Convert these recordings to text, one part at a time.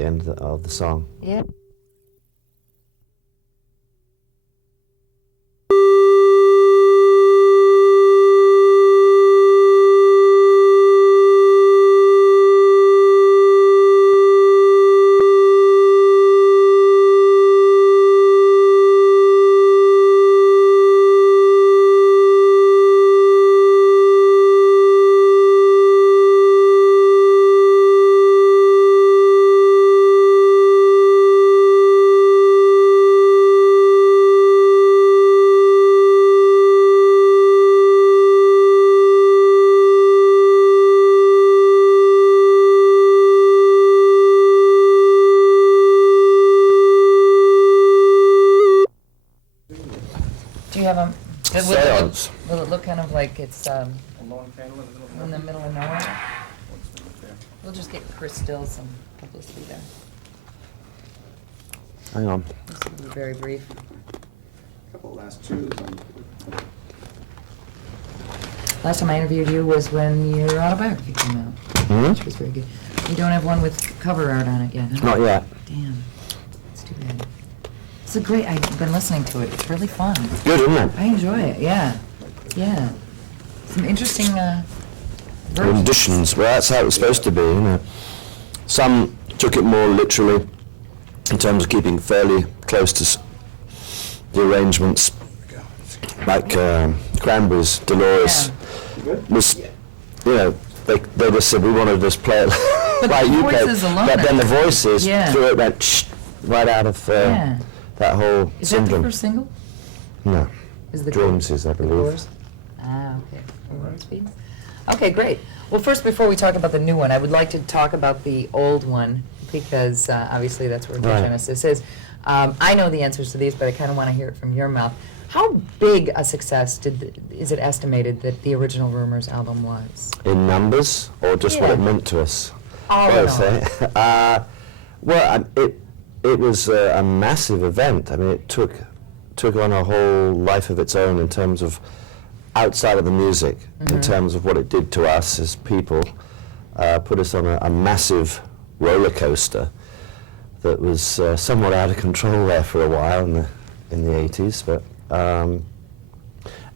the end of the song. Yeah. Do you have a... Will it look kind of like it's A long candle in the middle of nowhere? We'll just get Chris Still some publicity there. Hang on. This will be very brief. Couple last twos. Last time I interviewed you was when your autobiography came out, which was very good. You don't have one with cover art on it yet, huh? Not yet. Damn. It's too bad. It's a great... I've been listening to it. It's really fun. Good, isn't it? I enjoy it, yeah. Yeah. Some interesting versions. Renditions. Well, that's how it was supposed to be, you know. Some took it more literally in terms of keeping fairly close to the arrangements. Like Cranberries, Dolores was, you know, they just said we wanted to just play it like you played. But then the voices threw it went right out of that whole Is syndrome. that the first single? No. Is the Dreams is, I believe. Yours? Ah, okay. Rumours Beats. Okay, great. Well, first, before we talk about the new one, I would like to talk about the old one, because obviously that's where Genesis is. I know the answers to these, but I kind of want to hear it from your mouth. How big a success is it estimated that the original Rumours album was? In numbers, or just what it meant to us? All in all. Well, it was a massive event. I mean, it took on a whole life of its own in terms of outside of the music, in terms of what it did to us as people. Put us on a massive roller coaster that was somewhat out of control there for a while in the 80s, but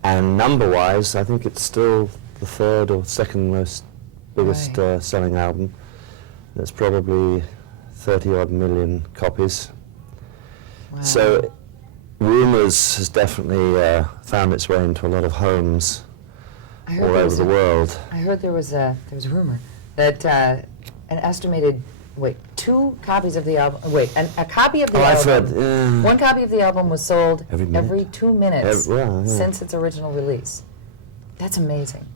and number-wise, I think it's still the third or second most biggest selling album. It's probably 30-odd million copies. Wow. So Rumours has definitely found its way into a lot of homes all over the world. I heard there was a rumor that an estimated 2 copies of the album. A copy of the album. I've heard. One copy of the album was sold Every 2 minutes yeah. since its original release. That's amazing.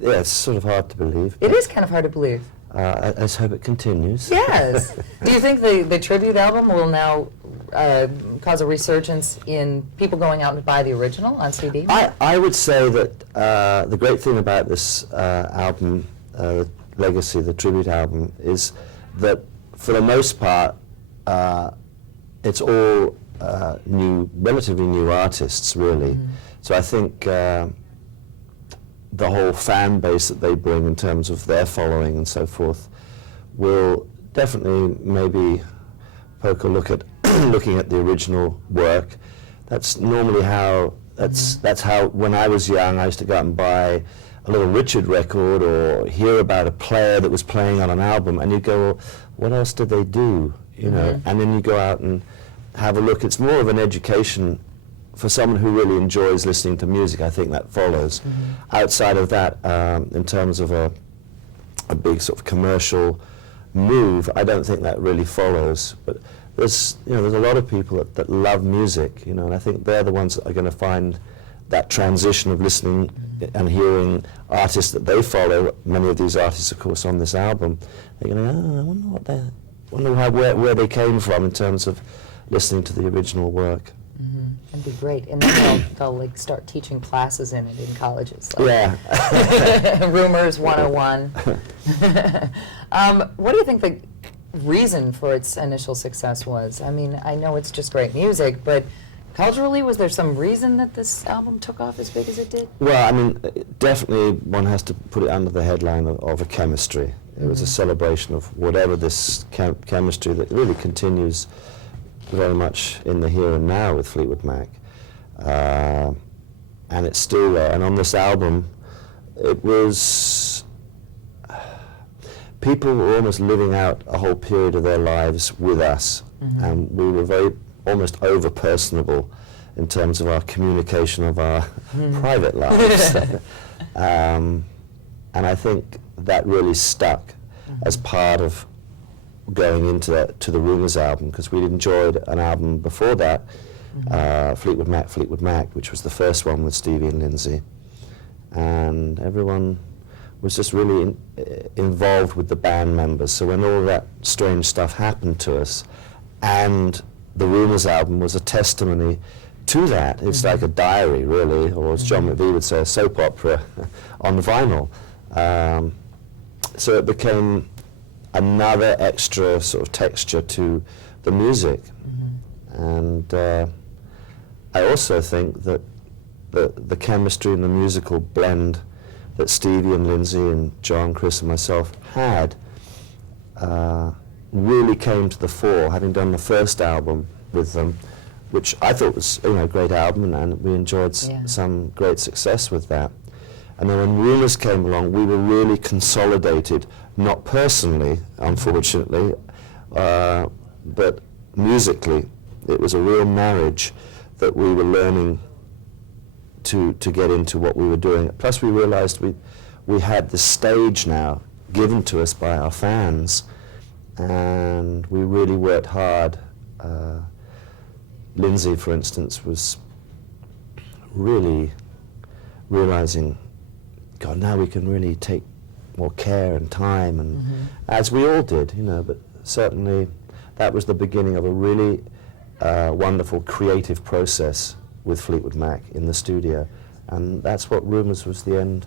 Yeah, it's sort of hard to believe. It is kind of hard to believe. I just hope it continues. Yes. Do you think the tribute album will now cause a resurgence in people going out and buy the original on CD? I would say that the great thing about this album, Legacy, the tribute album, is that for the most part, it's all relatively new artists, really. So I think the whole fan base that they bring in terms of their following and so forth will definitely maybe poke a look at looking at the original work. That's normally how, that's how when I was young I used to go out and buy a Little Richard record or hear about a player that was playing on an album, and you go, well, what else did they do, you know? And then you go out and have a look. It's more of an education for someone who really enjoys listening to music. I think that follows. Outside of that, in terms of a big sort of commercial move, I don't think that really follows. But there's a lot of people that love music, you know, and I think they're the ones that are going to find that transition of listening and hearing artists that they follow. Many of these artists, of course, on this album, they're going to go, I wonder where they came from in terms of listening to the original work. That'd be great. And then they'll like start teaching classes in it in colleges. Like Yeah. Rumours 101. What do you think the reason for its initial success was? I mean, I know it's just great music, but culturally, was there some reason that this album took off as big as it did? Well, I mean, definitely one has to put it under the headline of a chemistry. It was a celebration of whatever this chemistry that really continues very much in the here and now with Fleetwood Mac. And it's still there. And on this album, it was... people were almost living out a whole period of their lives with us. And we were very almost over-personable in terms of our communication of our private lives. And I think that really stuck as part of going into to the Rumours album, because we'd enjoyed an album before that, Fleetwood Mac, which was the first one with Stevie and Lindsay. And everyone was just really involved with the band members. So when all that strange stuff happened to us, and the Rumours album was a testimony to that. It's like a diary, really, or as John McVie would say, a soap opera on vinyl. So it became another extra sort of texture to the music. And I also think that the chemistry and the musical blend that Stevie and Lindsay and John, Chris and myself had really came to the fore, having done the first album with them, which I thought was, a great album, and we enjoyed some great success with that. And then when Rumours came along, we were really consolidated, not personally, unfortunately, but musically. It was a real marriage that we were learning to get into what we were doing. Plus we realized we had the stage now given to us by our fans, and we really worked hard. Lindsay, for instance, was really realizing, God, now we can really take more care and time, and as we all did, but certainly that was the beginning of a really wonderful creative process with Fleetwood Mac in the studio, and that's what Rumours was the end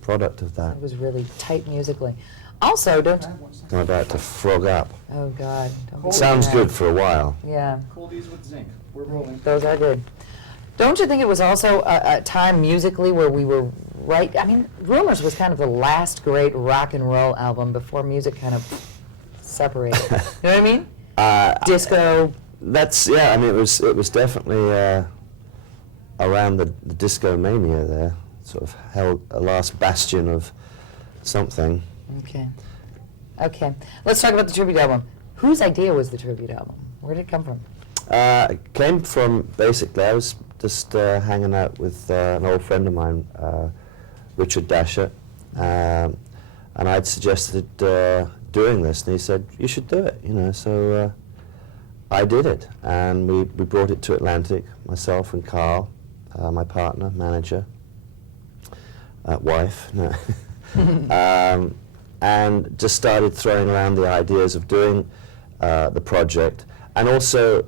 product of that. It was really tight musically. Also, don't... I'm about to frog up. Oh, God. Don't Sounds do that. good for a while. Yeah. Coldies with zinc. We're rolling. Those are good. Don't you think it was also a time musically where we were right... I mean, Rumours was kind of the last great rock and roll album before music kind of separated. You know what I mean? Disco. That's, yeah, I mean, it was definitely around the disco mania there, sort of held a last bastion of something. Okay. Okay. Let's talk about the tribute album. Whose idea was the tribute album? Where did it come from? It came from, basically, I was just hanging out with an old friend of mine, Richard Dasher, and I'd suggested doing this, and he said, you should do it, so I did it, and we brought it to Atlantic, myself and Carl, my partner, manager, wife, no. And just started throwing around the ideas of doing the project, and also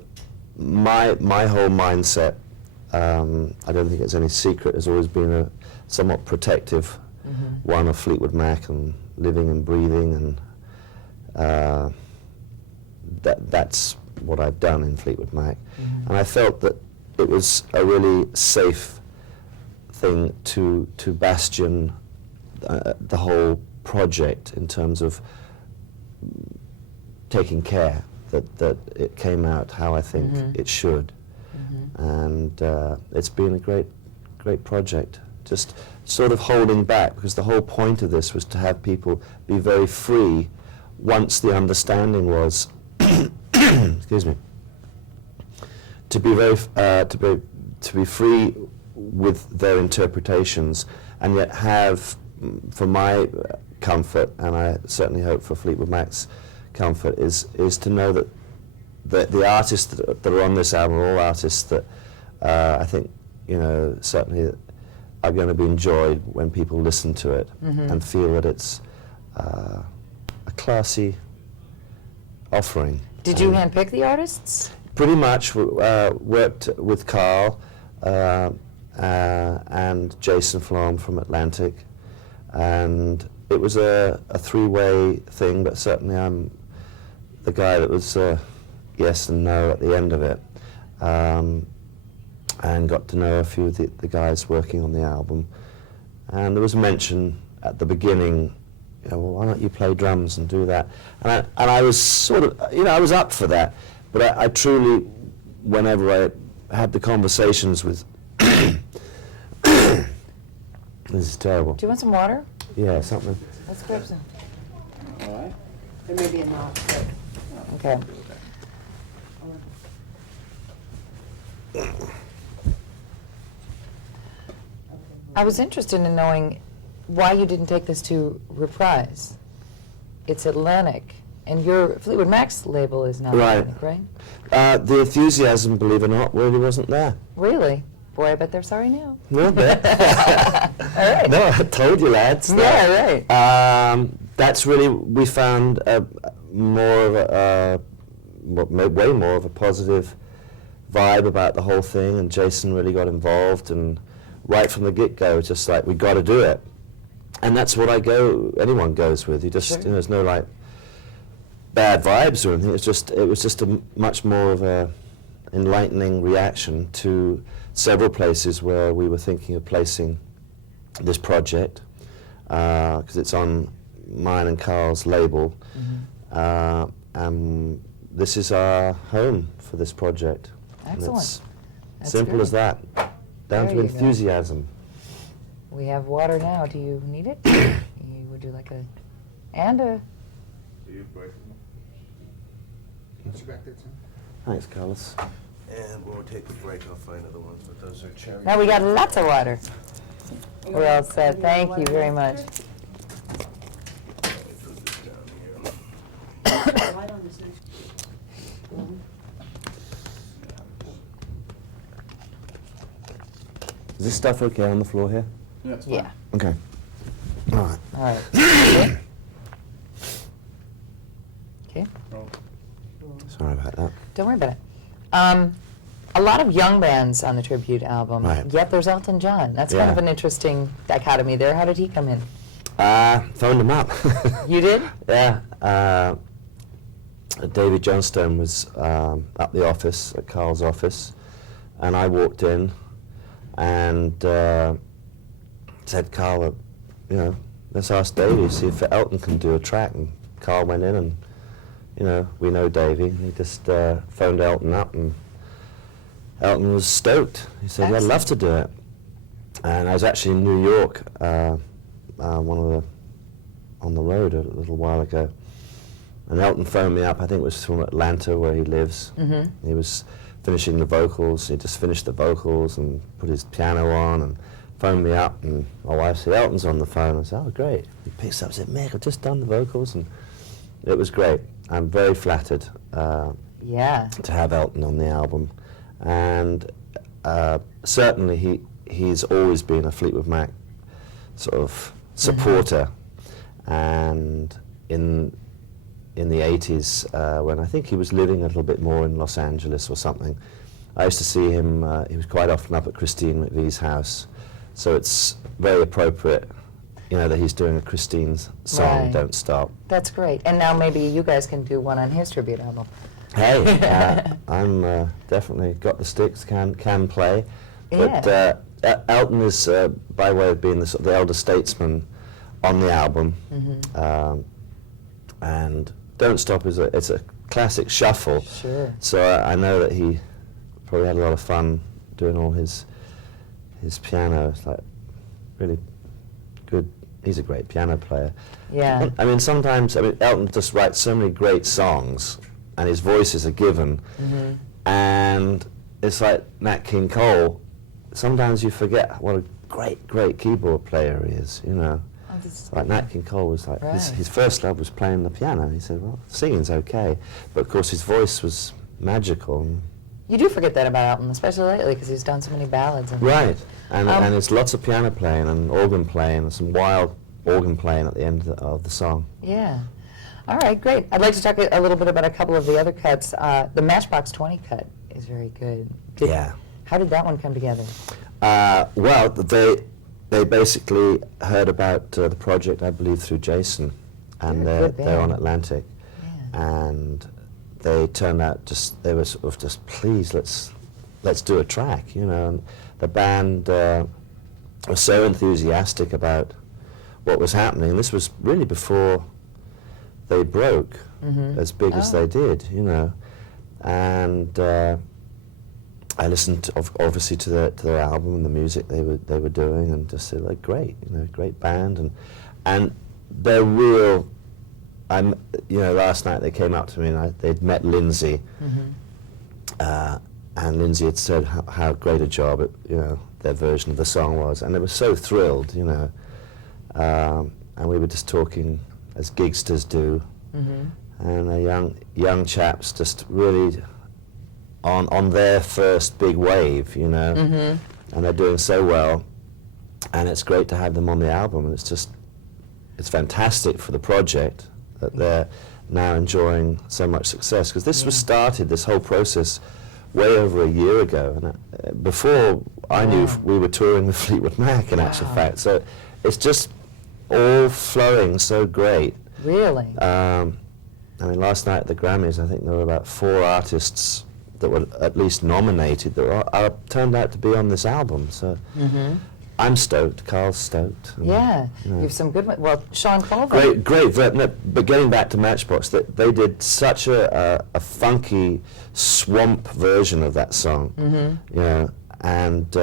my whole mindset, I don't think it's any secret, has always been a somewhat protective one of Fleetwood Mac and living and breathing, and that's what I've done in Fleetwood Mac. And I felt that it was a really safe thing to bastion the whole project in terms of taking care that it came out how I think it should. And it's been a great project. Just sort of holding back, because the whole point of this was to have people be very free once the understanding was excuse me, to be very to be free with their interpretations, and yet have, for my comfort, and I certainly hope for Fleetwood Mac's comfort, is to know that the artists that are on this album are all artists that I think certainly are going to be enjoyed when people listen to it and feel that it's a classy offering. Did you handpick the artists? Pretty much worked with Carl and Jason Flom from Atlantic, and it was a three-way thing, but certainly I'm the guy that was yes and no at the end of it, and got to know a few of the guys working on the album. And there was mention at the beginning well, why don't you play drums and do that? And I was sort of, I was up for that, but I truly, whenever I had the conversations with, this is terrible. Do you want some water? Yeah, something. Let's grab some. All right. There may be a knot. Okay. I was interested in knowing why you didn't take this to Reprise. It's Atlantic, and your Fleetwood Mac's label is not Right. Atlantic, right? The enthusiasm, believe it or not, really wasn't there. Really? Boy, I bet they're sorry now. No, but All right. no, I told you, lads. Yeah, right. That's really, we found more of a, way more of a positive vibe about the whole thing, and Jason really got involved, and right from the get-go, just like, we got to do it. And that's what anyone goes with. You just, Sure. there's no like bad vibes or anything. It was just a much more of a enlightening reaction to several places where we were thinking of placing this project, because it's on mine and Carl's label, and this is our home for this project. And Excellent. it's That's simple great. as that, down There to you go. enthusiasm. We have water now. Do you need it? Would you like a... And a... Put you back there, Tim. Thanks, Carlos. And when we take the break, I'll find other ones, but those are cherry. Now we got lots of water. We're all set. Thank you very much. Is this stuff okay on the floor here? Yeah, it's fine. Yeah. Okay. All right. All right. Okay. Okay. Oh, Sorry about that. Don't worry about it. A lot of young bands on the tribute album, Right. yet there's Elton John. That's kind Yeah. of an interesting dichotomy there. How did he come in? Phoned him up. You did? Yeah. David Johnstone was at the office, at Carl's office, and I walked in and said, Carl, let's ask Davey, see if Elton can do a track. And Carl went in and, we know Davey. And he just phoned Elton up, and Elton was stoked. He said, yeah, I'd love to do it. And I was actually in New York, on the road a little while ago. And Elton phoned me up, I think it was from Atlanta where he lives. Mm-hmm. He was finishing the vocals, he just finished the vocals and put his piano on and phoned me up, and my wife said, Elton's on the phone. I said, oh great. He picks up and said, Mick, I've just done the vocals, and it was great. I'm very flattered Yeah. to have Elton on the album. And certainly he's always been a Fleetwood Mac sort of supporter. And in the 80s, when I think he was living a little bit more in Los Angeles or something, I used to see him, he was quite often up at Christine McVie's house. So it's very appropriate, that he's doing a Christine song, Right. Don't Stop. That's great. And now maybe you guys can do one on his tribute album. Hey, I'm definitely got the sticks, can play. Yeah. But Elton is, by way of being the sort of the elder statesman on the album, and Don't Stop it's a classic shuffle. Sure. So I know that he probably had a lot of fun doing all his piano. It's like really good. He's a great piano player. Yeah. I mean, sometimes, Elton just writes so many great songs, and his voice is a given. And it's like Nat King Cole. Sometimes you forget what a great keyboard player he is, Oh, this- Like Nat King Cole was like, Right. his first love was playing the piano. He said, well, singing's okay. But of course his voice was magical. You do forget that about Elton, especially lately, because he's done so many ballads. And Right. And it's lots of piano playing and organ playing and some wild organ playing at the end of the song. Yeah. All right, great. I'd like to talk a little bit about a couple of the other cuts. The Matchbox 20 cut is very good. Yeah. How did that one come together? Well, they basically heard about the project, I believe, through Jason, and They're a good they're on band. Atlantic, Yeah. and they turned out they were sort of just, please, let's do a track, And the band was so enthusiastic about what was happening. This was really before they broke as big as they did, you know. And I listened obviously to their album and the music they were doing, and just said, like, great, you know, great band, and they're real. You know, last night they came up to me and they'd met Lindsay, and Lindsay had said how great a job you know, their version of the song was, and they were so thrilled, you know. And we were just talking as gigsters do, and the young chaps just really on their first big wave, you know, and they're doing so well, and it's great to have them on the album, and it's fantastic for the project that they're now enjoying so much success, because this was started, this whole process, way over a year ago, and before I knew we were touring with Fleetwood Mac, in actual fact, so it's just all flowing so great. Really? I mean, last night at the Grammys, I think there were about 4 artists that were at least nominated that are turned out to be on this album, so I'm stoked, Carl's stoked. Yeah, you have some good ones. Well, Sean Colvin. Great, but getting back to Matchbox, they did such a funky swamp version of that song, you know, and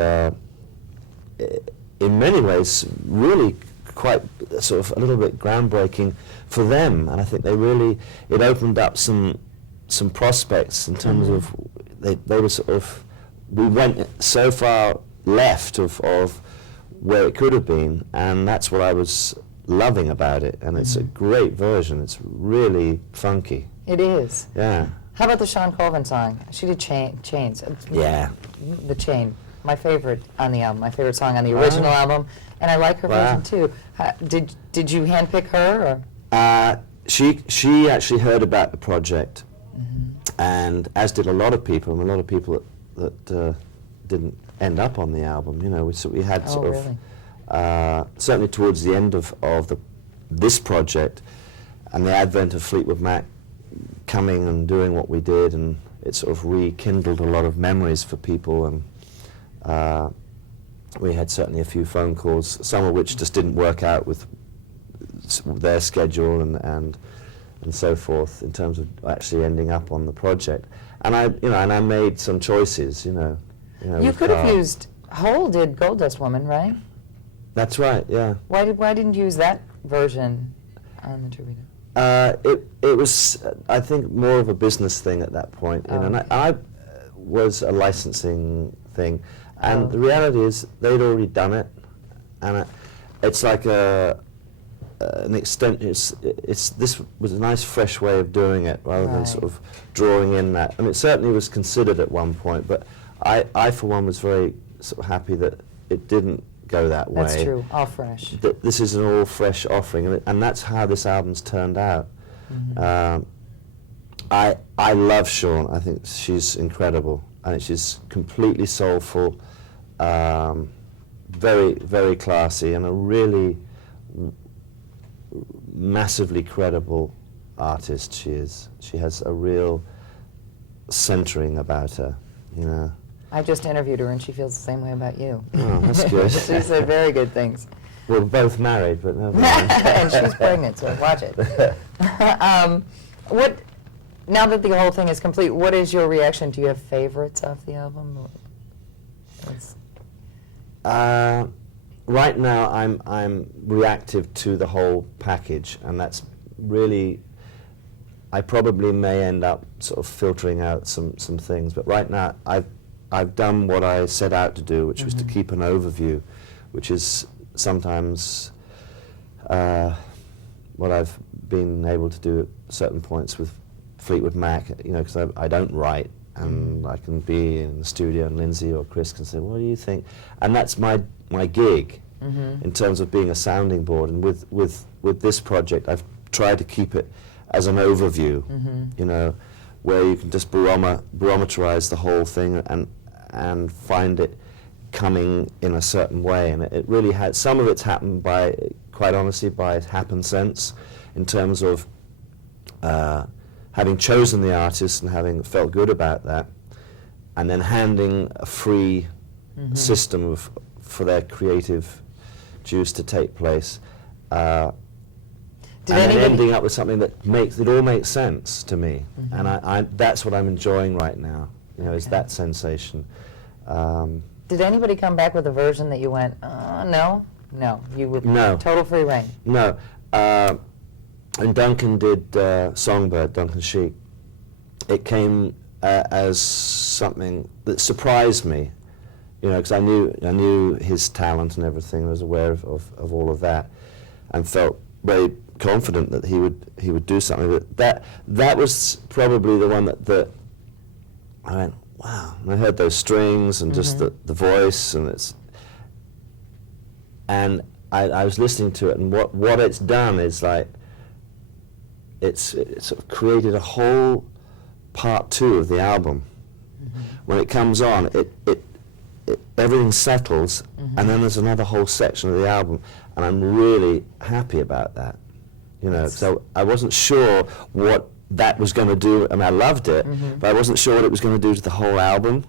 in many ways really quite sort of a little bit groundbreaking for them, and I think it opened up some prospects in terms of they were sort of, we went so far left of where it could have been, and that's what I was loving about it, and it's a great version. It's really funky. It is. Yeah. How about the Sean Colvin song? She did Chains. Yeah. The Chain, my favorite on the album, my favorite song on the original album, and I like her version too. Did you handpick her, or? She actually heard about the project, and as did a lot of people, and a lot of people that didn't end up on the album. You know, we had certainly towards the end of this project, and the advent of Fleetwood Mac coming and doing what we did, and it sort of rekindled a lot of memories for people, and we had certainly a few phone calls, some of which just didn't work out with their schedule and so forth in terms of actually ending up on the project. And I made some choices, you know. You could have used, Hole did Gold Dust Woman, right? That's right, yeah. Why didn't you use that version on the tribute? It was, I think, more of a business thing at that point. You know, and I was a licensing thing, and the reality is they'd already done it, and it's like an extent. This was a nice, fresh way of doing it, rather than sort of drawing in that. I mean, it certainly was considered at one point, but I for one was very sort of happy that it didn't go that way. That's true, all fresh. This is an all fresh offering, and that's how this album's turned out. I love Sean. I think she's incredible. I think she's completely soulful, very, very classy, and a really massively credible artist she is. She has a real centering about her, you know. I just interviewed her and she feels the same way about you. Oh, that's good. She said very good things. We're both married, but never mind. And she's pregnant, so watch it. Now that the whole thing is complete, what is your reaction? Do you have favorites off the album? Right now, I'm reactive to the whole package, and that's really. I probably may end up sort of filtering out some things, but right now I've done what I set out to do, which was to keep an overview, which is sometimes what I've been able to do at certain points with Fleetwood Mac, you know, because I don't write, and I can be in the studio and Lindsay or Chris can say, what do you think? And that's my gig in terms of being a sounding board, and with this project I've tried to keep it as an overview, you know, where you can just barometerize the whole thing and find it coming in a certain way. And it really had, some of it's happened by, quite honestly, by happenstance, in terms of having chosen the artist and having felt good about that, and then handing a free system for their creative juice to take place. Did and then anybody- ending up with something that it all makes sense to me, and I that's what I'm enjoying right now. You know, is Okay. that sensation. Did anybody come back with a version that you went, no? No, you were No. total free reign. No, and Duncan did Songbird, Duncan Sheik. It came as something that surprised me, you know, because I knew his talent and everything. I was aware of all of that, and felt very confident that he would do something. That was probably the one that I went, wow. And I heard those strings and just the voice, and I was listening to it, and what it's done is like it's sort of created a whole part 2 of the album. When it comes on, it everything settles, and then there's another whole section of the album, and I'm really happy about that. You know, so I wasn't sure what that was going to do. I mean, I loved it, but I wasn't sure what it was going to do to the whole album.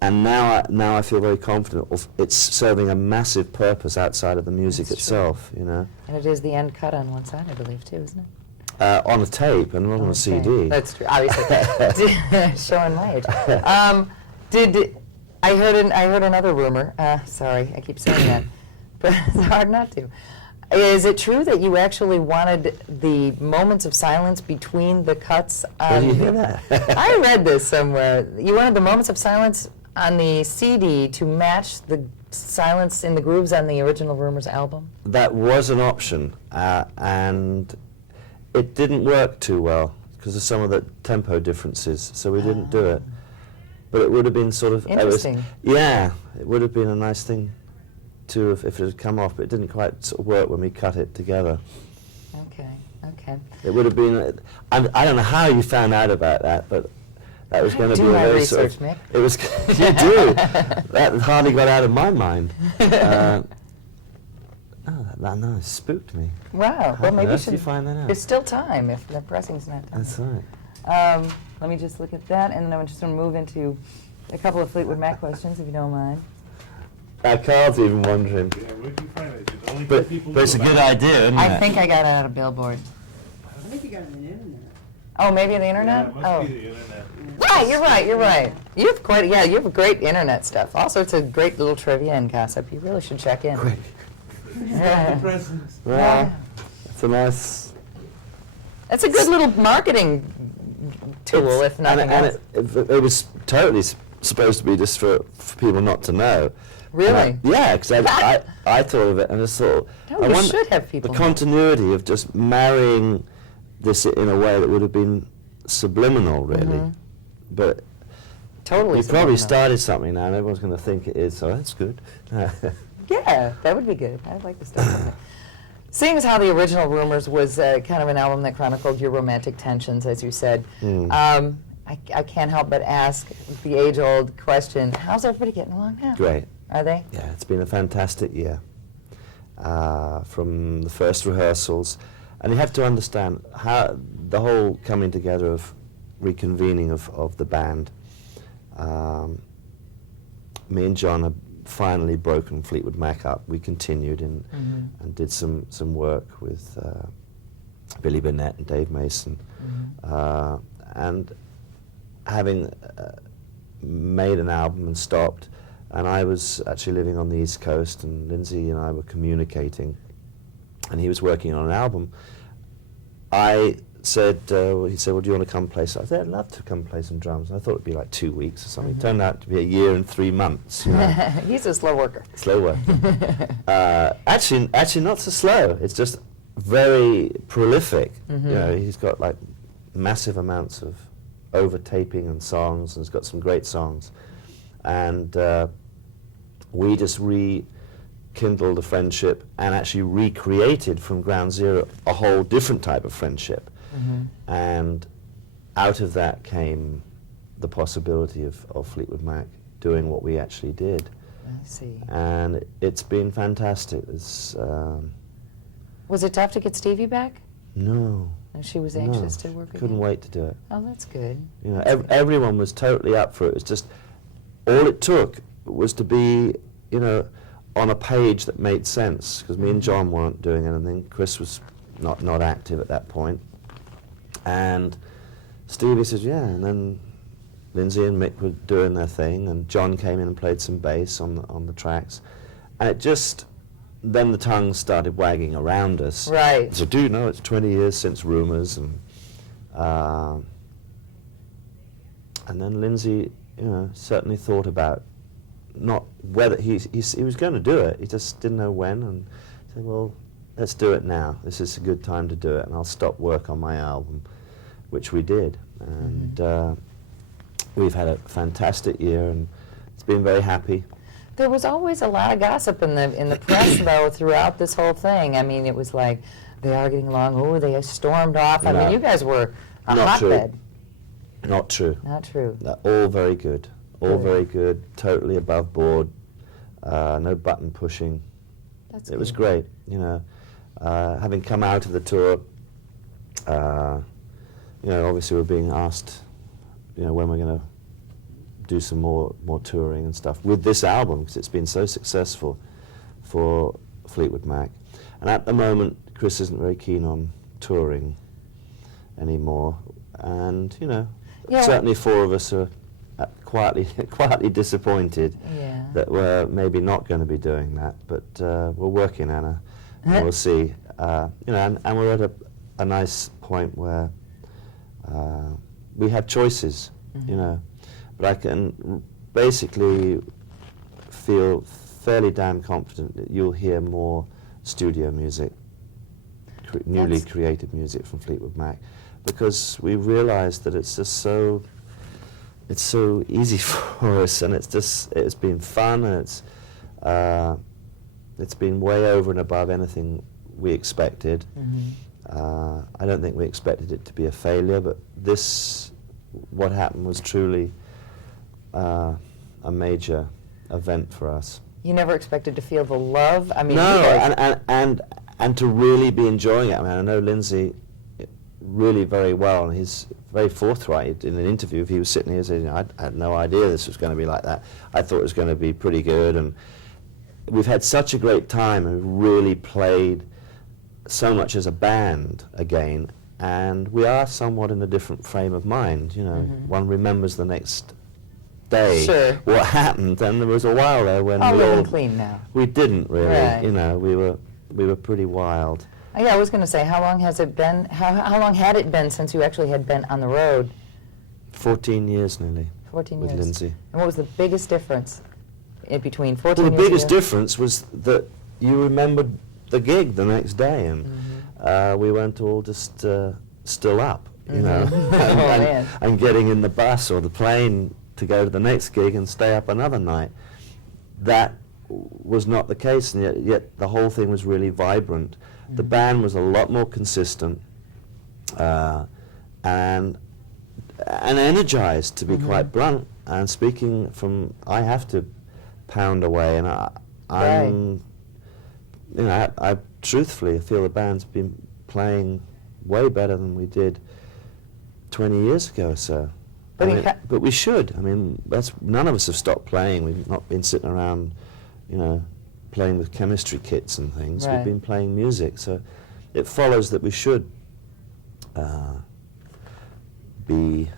And now I feel very confident of it's serving a massive purpose outside of the music That's itself. You know, And it is the end cut on one side, I believe, too, isn't it? on a tape and not on a Okay. CD. That's true, obviously. Showing my age. I heard another rumor, sorry, I keep saying that, but it's hard not to. Is it true that you actually wanted the moments of silence between the cuts? Where do you hear that? I read this somewhere. You wanted the moments of silence on the CD to match the silence in the grooves on the original Rumours album? That was an option, and it didn't work too well because of some of the tempo differences, so we didn't do it. But it would have been sort of... Interesting. Yeah, it would have been a nice thing to if it had come off, but it didn't quite sort of work when we cut it together. Okay. It would have been... I don't know how you found out about that, but that was going to do be a my very sort research, of... Mick. It was... You do! That hardly got out of my mind. That nice spooked me. Wow, How well on maybe you earth did you should... find that out? There's still time if the pressing's not done. That's right. Let me just look at that, and then I'm just going to move into a couple of Fleetwood Mac questions, if you don't mind. Carl's even wondering. Yeah, where'd you find it? There's only But, two people but it's a do good about idea, isn't I it? think I got it out of Billboard. I think you got it on the internet. Oh, maybe the it. internet? Yeah, it must Oh. be the internet. Right, you're right. You have great internet stuff. All sorts of great little trivia and gossip. You really should check in. Quick. Yeah. Presents. Well, it's a nice... That's a good little marketing tool, if nothing else. It was totally supposed to be just for people not to know. Really? Yeah, because I thought of it and just thought... No, I you wonder should have people the know. continuity of just marrying this in a way that would have been subliminal, really. But Totally. we probably subliminal. started something now and everyone's going to think it is, so that's good. Yeah, that would be good. I'd like to start with it. Seeing as how the original Rumours was kind of an album that chronicled your romantic tensions, as you said, I can't help but ask the age-old question, how's everybody getting along now? Great. Are they? Yeah, it's been a fantastic year. From the first rehearsals, and you have to understand how the whole coming together of reconvening of the band. Me and John have finally broken Fleetwood Mac up. We continued and did some work with Billy Burnett and Dave Mason, and having made an album and stopped. And I was actually living on the East Coast, and Lindsay and I were communicating, and he was working on an album. I said, he said, well, do you want to come play? So I said, I'd love to come play some drums. I thought it'd be like 2 weeks or something. It turned out to be a year and 3 months. You know. He's a slow worker. Slow work. Actually not so slow. It's just very prolific. You know, he's got like massive amounts of over-taping and songs, and he's got some great songs. And we just rekindled a friendship and actually recreated from ground zero a whole different type of friendship. And out of that came the possibility of Fleetwood Mac doing what we actually did. I see. And it's been fantastic. It's, Was it tough to get Stevie back? no. And she was no, anxious to work couldn't again? wait to do it. Oh, that's good. You know, everyone was totally up for it. It's just all it took was to be, you know, on a page that made sense, because me and John weren't doing anything. Chris was not active at that point. And Stevie says, yeah, and then Lindsay and Mick were doing their thing, and John came in and played some bass on the tracks. And it just, then the tongue started wagging around us. Right. So do you know it's 20 years since Rumours, and then Lindsay, you know, certainly thought about not whether he was going to do it, he just didn't know when, and said, well, let's do it now. This is a good time to do it, and I'll stop work on my album, which we did. And we've had a fantastic year, and it's been very happy. There was always a lot of gossip in the press, though, throughout this whole thing. I mean, it was like, they are getting along, oh, they stormed off. I No. mean, you guys were a Not true. hotbed. Not true. Not true. They're all very good. All Good. very good, totally above board, no button pushing. That's It was good. great, you know. Having come out of the tour, you know, obviously we're being asked, you know, when we're going to do some more touring and stuff with this album, because it's been so successful for Fleetwood Mac. And at the moment, Chris isn't very keen on touring anymore. And, you know, Yeah. certainly four of us are quietly disappointed Yeah. that we're maybe not going to be doing that, but we're working on it, and we'll see. You know, and we're at a nice point where we have choices, you know, but I can basically feel fairly damn confident that you'll hear more studio music, newly That's- created music from Fleetwood Mac, because we realised that it's just so easy for us, and it's been fun, and it's been way over and above anything we expected. I don't think we expected it to be a failure, but what happened was truly a major event for us. You never expected to feel the love? I mean, No, you guys, and to really be enjoying it. I mean, I know Lindsay really very well, and he's very forthright in an interview. If he was sitting here saying, you know, I had no idea this was going to be like that. I thought it was going to be pretty good, and we've had such a great time, and we've really played so much as a band again, and we are somewhat in a different frame of mind, you know. One remembers the next day Sure. what happened, and there was a while there when all we living all clean now. we didn't really, Right. you know, we were pretty wild. Yeah, I was going to say, how long has it been? How long had it been since you actually had been on the road? 14 years nearly 14 with years. Lindsay. And what was the biggest difference in between 14 Well, the years biggest ago? difference was that you remembered the gig the next day, and we weren't all just still up, you know, man. and getting in the bus or the plane to go to the next gig and stay up another night. That was not the case, and yet the whole thing was really vibrant. The band was a lot more consistent and energized, to be quite blunt. And speaking from, I have to pound away, and I'm, you know, I truthfully feel the band's been playing way better than we did 20 years ago or so. But I he mean, ha- but we should. I mean, none of us have stopped playing. We've not been sitting around, you know, playing with chemistry kits and things. Right. We've been playing music, so it follows that we should be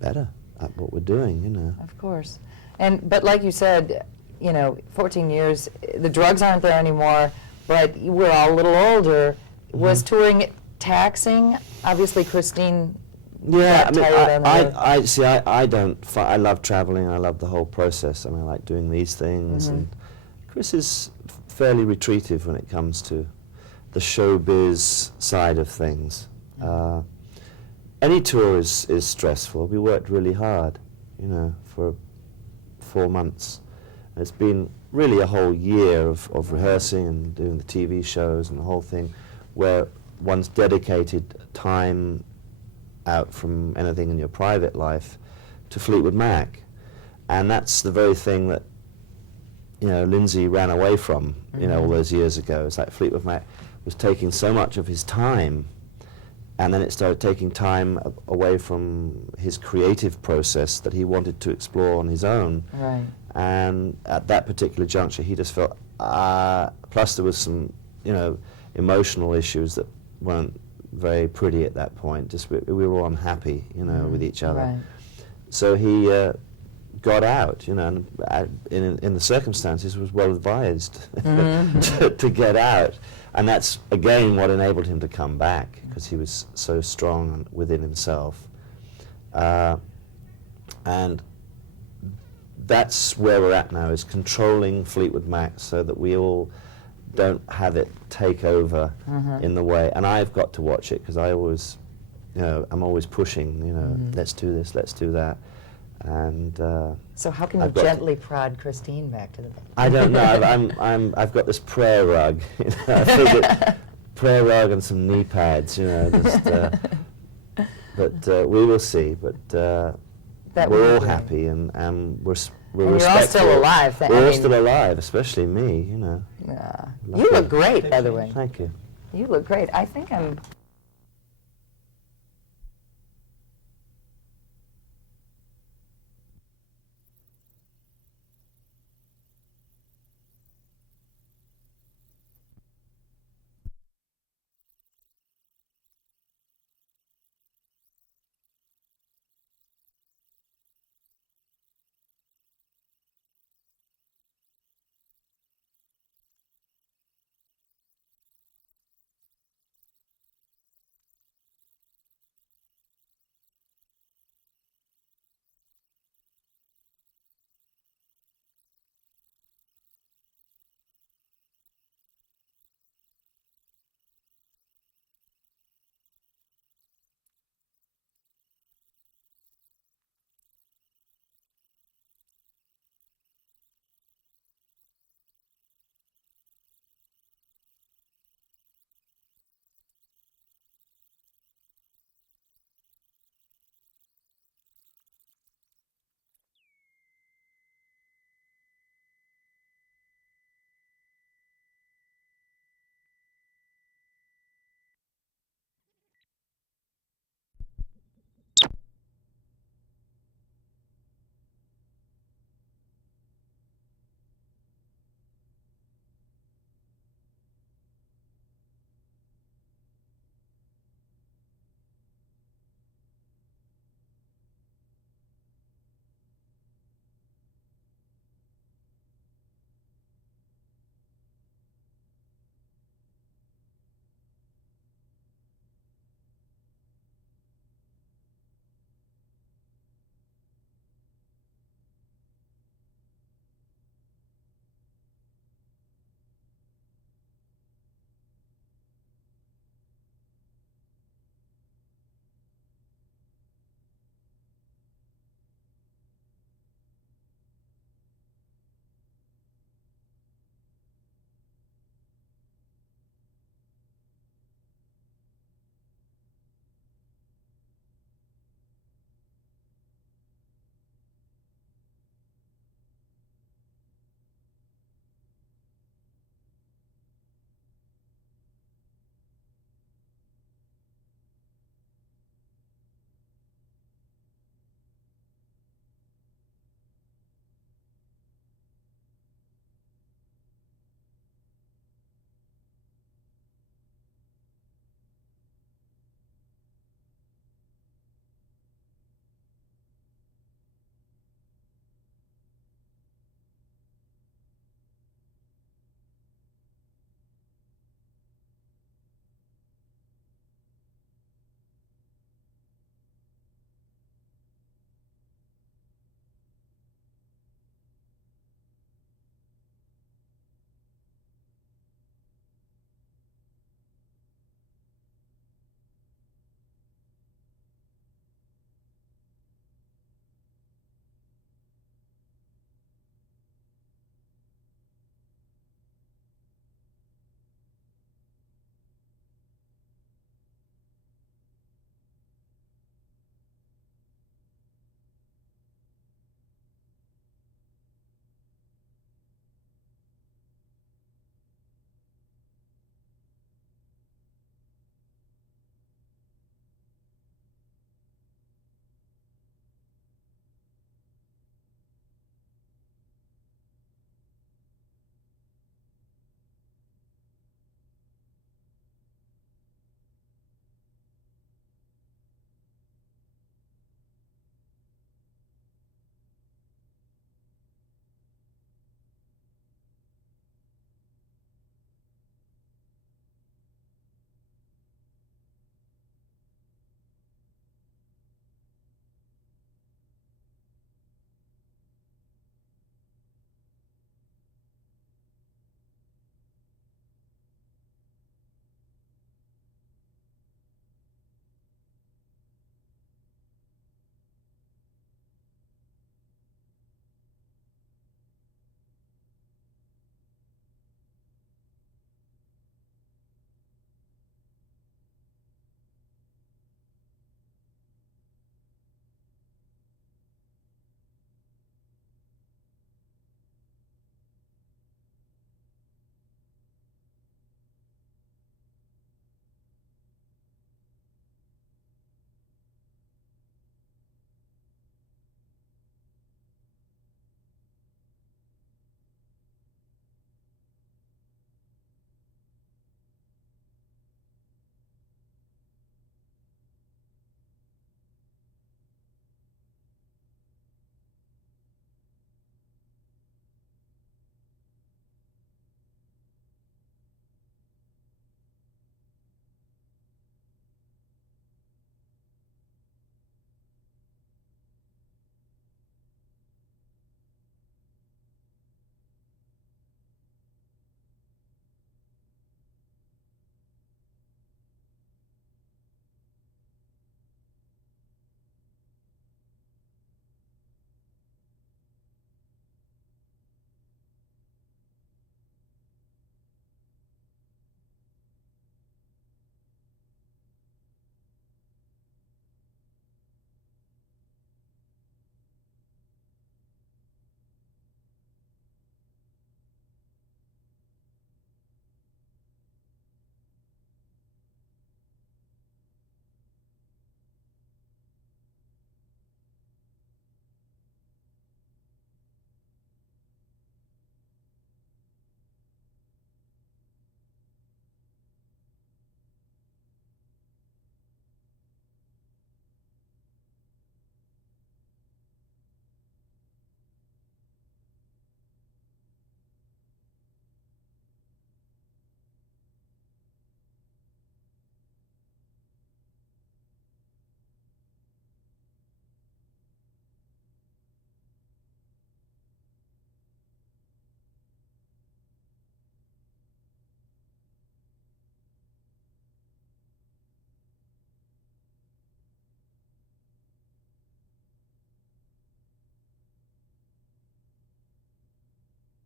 better at what we're doing, you know. Of course. But like you said, you know, 14 years, the drugs aren't there anymore, but we're all a little older. Was touring taxing? Obviously, Christine Yeah, got tired on the road. I see. I don't. I love traveling. I love the whole process. I mean, I like doing these things. And Chris is fairly retreative when it comes to the showbiz side of things. Any tour is stressful. We worked really hard, you know, for 4 months. It's been really a whole year of rehearsing and doing the TV shows and the whole thing, where one's dedicated time out from anything in your private life to Fleetwood Mac. And that's the very thing that, you know, Lindsay ran away from, you know, all those years ago. It's like Fleetwood Mac was taking so much of his time, and then it started taking time away from his creative process that he wanted to explore on his own. Right. And at that particular juncture, he just felt, plus there was some, emotional issues that weren't very pretty at that point. Just we were all unhappy, with each other. Right. So he got out, and in the circumstances was well advised to get out. And that's, again, what enabled him to come back, because he was so strong within himself. And that's where we're at now, is controlling Fleetwood Mac so that we all don't have it take over in the way. And I've got to watch it, because I always, I'm always pushing, let's do this, let's do that. And So how can you I've got gently prod Christine back to the band? I don't know. I've got this prayer rug. I figured prayer rug and some knee pads. Just. But we will see. But That would we're be all great. happy, and we're And you're all respectful. still alive. We're all still alive, especially me. You look great, by the way. Thank you. You look great. I think I'm